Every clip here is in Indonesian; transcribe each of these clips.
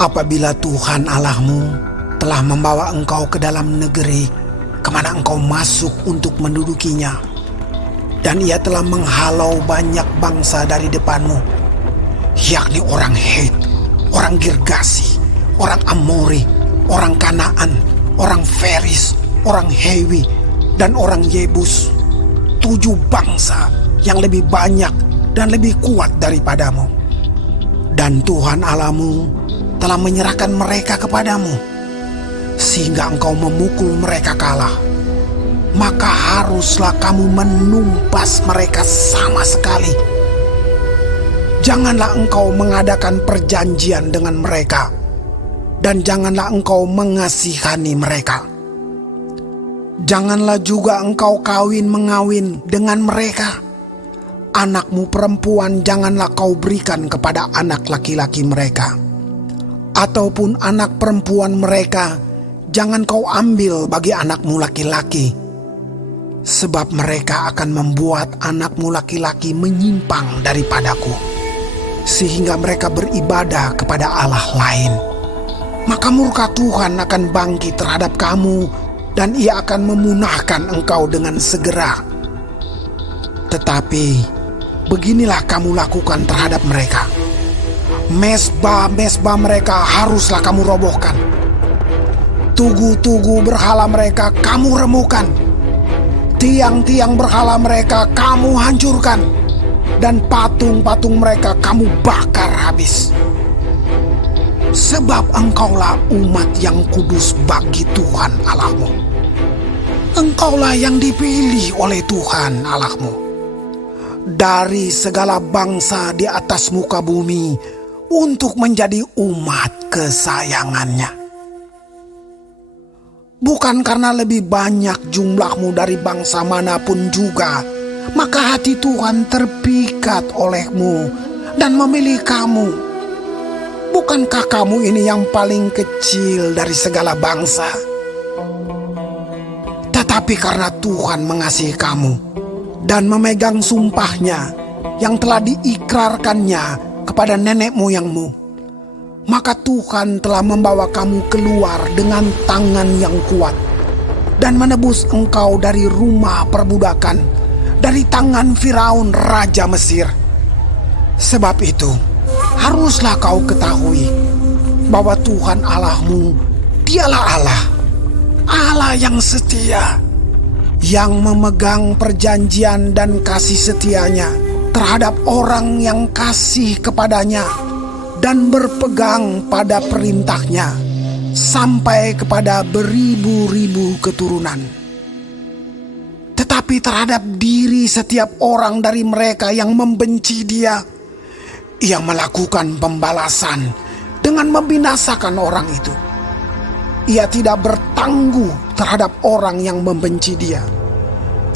Apabila Tuhan Allahmu telah membawa engkau ke dalam negeri kemana engkau masuk untuk mendudukinya, dan ia telah menghalau banyak bangsa dari depanmu, yakni orang Het, orang Girgasi, orang Amori, orang Kanaan, orang Feris, orang Hewi, dan orang Yebus, 7 bangsa yang lebih banyak dan lebih kuat daripadamu. Dan Tuhan Allahmu telah menyerahkan mereka kepadamu, sehingga engkau memukul mereka kalah. Maka haruslah kamu menumpas mereka sama sekali. Janganlah engkau mengadakan perjanjian dengan mereka, dan janganlah engkau mengasihani mereka. Janganlah juga engkau kawin-mengawin dengan mereka. Anakmu perempuan janganlah kau berikan kepada anak laki-laki mereka, ataupun anak perempuan mereka jangan kau ambil bagi anakmu laki-laki, sebab mereka akan membuat anakmu laki-laki menyimpang daripadaku, sehingga mereka beribadah kepada Allah lain. Maka murka Tuhan akan bangkit terhadap kamu, dan ia akan memunahkan engkau dengan segera. Tetapi beginilah kamu lakukan terhadap mereka: mesbah-mesbah mereka haruslah kamu robohkan. Tugu-tugu berhala mereka kamu remukan. Tiang-tiang berhala mereka kamu hancurkan. Dan patung-patung mereka kamu bakar habis. Sebab engkaulah umat yang kudus bagi Tuhan Allahmu. Engkaulah yang dipilih oleh Tuhan Allahmu dari segala bangsa di atas muka bumi untuk menjadi umat kesayangannya. Bukan karena lebih banyak jumlahmu dari bangsa manapun juga, maka hati Tuhan terpikat olehmu dan memilih kamu. Bukankah kamu ini yang paling kecil dari segala bangsa? Tetapi karena Tuhan mengasihi kamu dan memegang sumpahnya yang telah diikrarkannya kepada nenek moyangmu, maka Tuhan telah membawa kamu keluar dengan tangan yang kuat dan menebus engkau dari rumah perbudakan, dari tangan Firaun raja Mesir. Sebab itu haruslah kau ketahui bahwa Tuhan Allahmu, dialah Allah, Allah yang setia, yang memegang perjanjian dan kasih setianya terhadap orang yang kasih kepadanya dan berpegang pada perintahnya sampai kepada beribu-ribu keturunan. Tetapi terhadap diri setiap orang dari mereka yang membenci Dia, Ia melakukan pembalasan dengan membinasakan orang itu. Ia tidak bertangguh terhadap orang yang membenci Dia.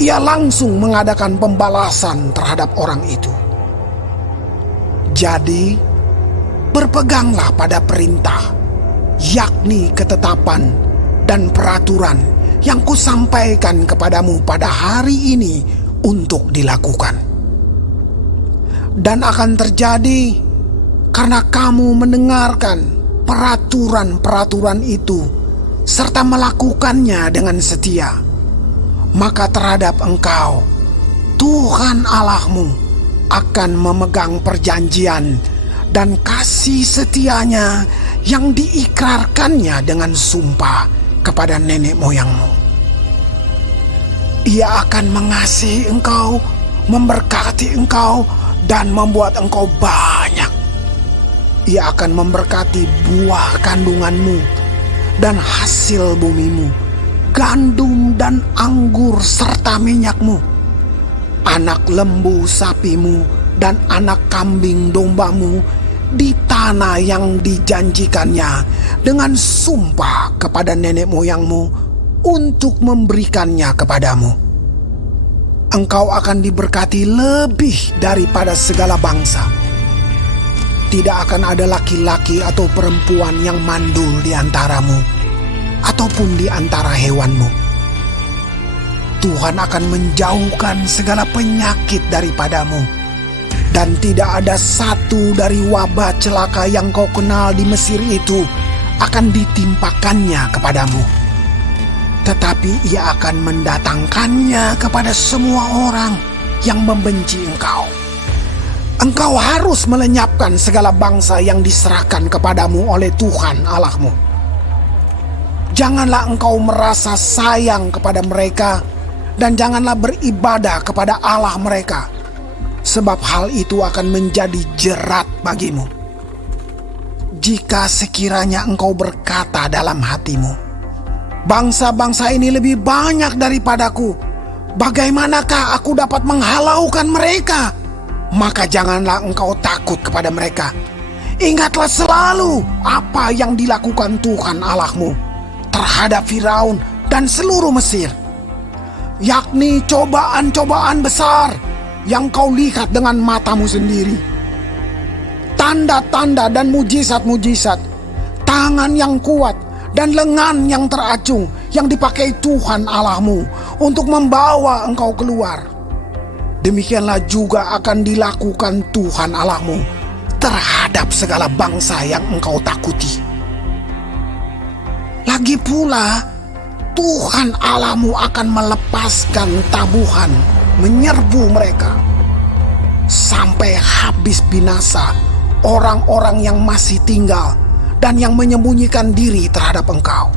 Ia langsung mengadakan pembalasan terhadap orang itu. Jadi, berpeganglah pada perintah, yakni ketetapan dan peraturan yang kusampaikan kepadamu pada hari ini untuk dilakukan. Dan akan terjadi karena kamu mendengarkan peraturan-peraturan itu serta melakukannya dengan setia, maka terhadap engkau Tuhan Allahmu akan memegang perjanjian dan kasih setianya yang diikrarkannya dengan sumpah kepada nenek moyangmu. Ia akan mengasihi engkau, memberkati engkau, dan membuat engkau banyak. Ia akan memberkati buah kandunganmu dan hasil bumimu, gandum dan anggur serta minyakmu, anak lembu sapimu dan anak kambing dombamu di tanah yang dijanjikannya dengan sumpah kepada nenek moyangmu untuk memberikannya kepadamu. Engkau akan diberkati lebih daripada segala bangsa. Tidak akan ada laki-laki atau perempuan yang mandul di antaramu, ataupun di antara hewanmu. Tuhan akan menjauhkan segala penyakit daripadamu, Dan tidak ada satu dari wabah celaka yang kau kenal di Mesir itu akan ditimpakannya kepadamu. Tetapi ia akan mendatangkannya kepada semua orang yang membenci engkau. Engkau harus melenyapkan segala bangsa yang diserahkan kepadamu oleh Tuhan Allahmu. Janganlah engkau merasa sayang kepada mereka, dan janganlah beribadah kepada Allah mereka, sebab hal itu akan menjadi jerat bagimu. Jika sekiranya engkau berkata dalam hatimu, bangsa-bangsa ini lebih banyak daripadaku, bagaimanakah aku dapat menghalaukan mereka? Maka janganlah engkau takut kepada mereka. Ingatlah selalu apa yang dilakukan Tuhan Allahmu terhadap Firaun dan seluruh Mesir, yakni cobaan-cobaan besar yang kau lihat dengan matamu sendiri. Tanda-tanda dan mujizat-mujizat, tangan yang kuat dan lengan yang teracung yang dipakai Tuhan Allahmu untuk membawa engkau keluar. Demikianlah juga akan dilakukan Tuhan Allahmu terhadap segala bangsa yang engkau takuti. Lagi pula, Tuhan Allahmu akan melepaskan tabuhan menyerbu mereka sampai habis binasa orang-orang yang masih tinggal dan yang menyembunyikan diri terhadap engkau.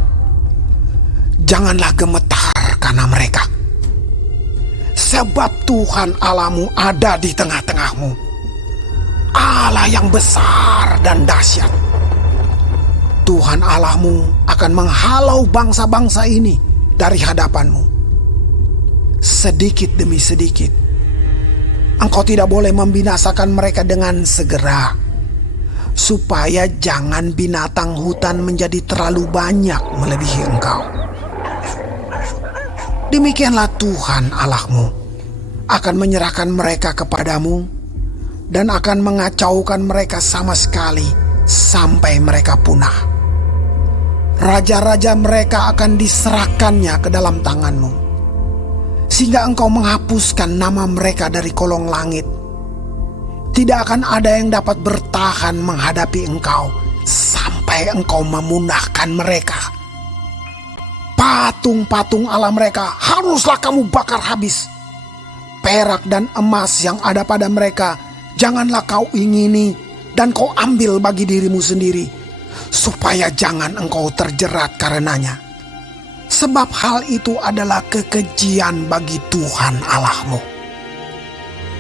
Janganlah gemetar karena mereka, sebab Tuhan Allahmu ada di tengah-tengahmu, Allah yang besar dan dahsyat. Tuhan Allahmu akan menghalau bangsa-bangsa ini dari hadapanmu. Sedikit demi sedikit, engkau tidak boleh membinasakan mereka dengan segera, supaya jangan binatang hutan menjadi terlalu banyak melebihi engkau. Demikianlah Tuhan Allahmu akan menyerahkan mereka kepadamu dan akan mengacaukan mereka sama sekali sampai mereka punah. Raja-raja mereka akan diserahkannya ke dalam tanganmu, sehingga engkau menghapuskan nama mereka dari kolong langit. Tidak akan ada yang dapat bertahan menghadapi engkau sampai engkau memunahkan mereka. Patung-patung Allah mereka haruslah kamu bakar habis. Perak dan emas yang ada pada mereka janganlah kau ingini dan kau ambil bagi dirimu sendiri, supaya jangan engkau terjerat karenanya. Sebab hal itu adalah kekejian bagi Tuhan Allahmu.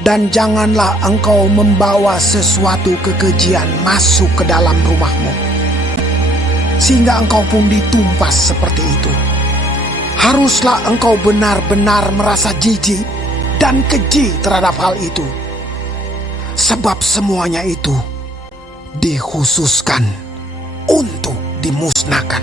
Dan janganlah engkau membawa sesuatu kekejian masuk ke dalam rumahmu, sehingga engkau pun ditumpas seperti itu. Haruslah engkau benar-benar merasa jijik dan keji terhadap hal itu, sebab semuanya itu dikhususkan untuk dimusnahkan.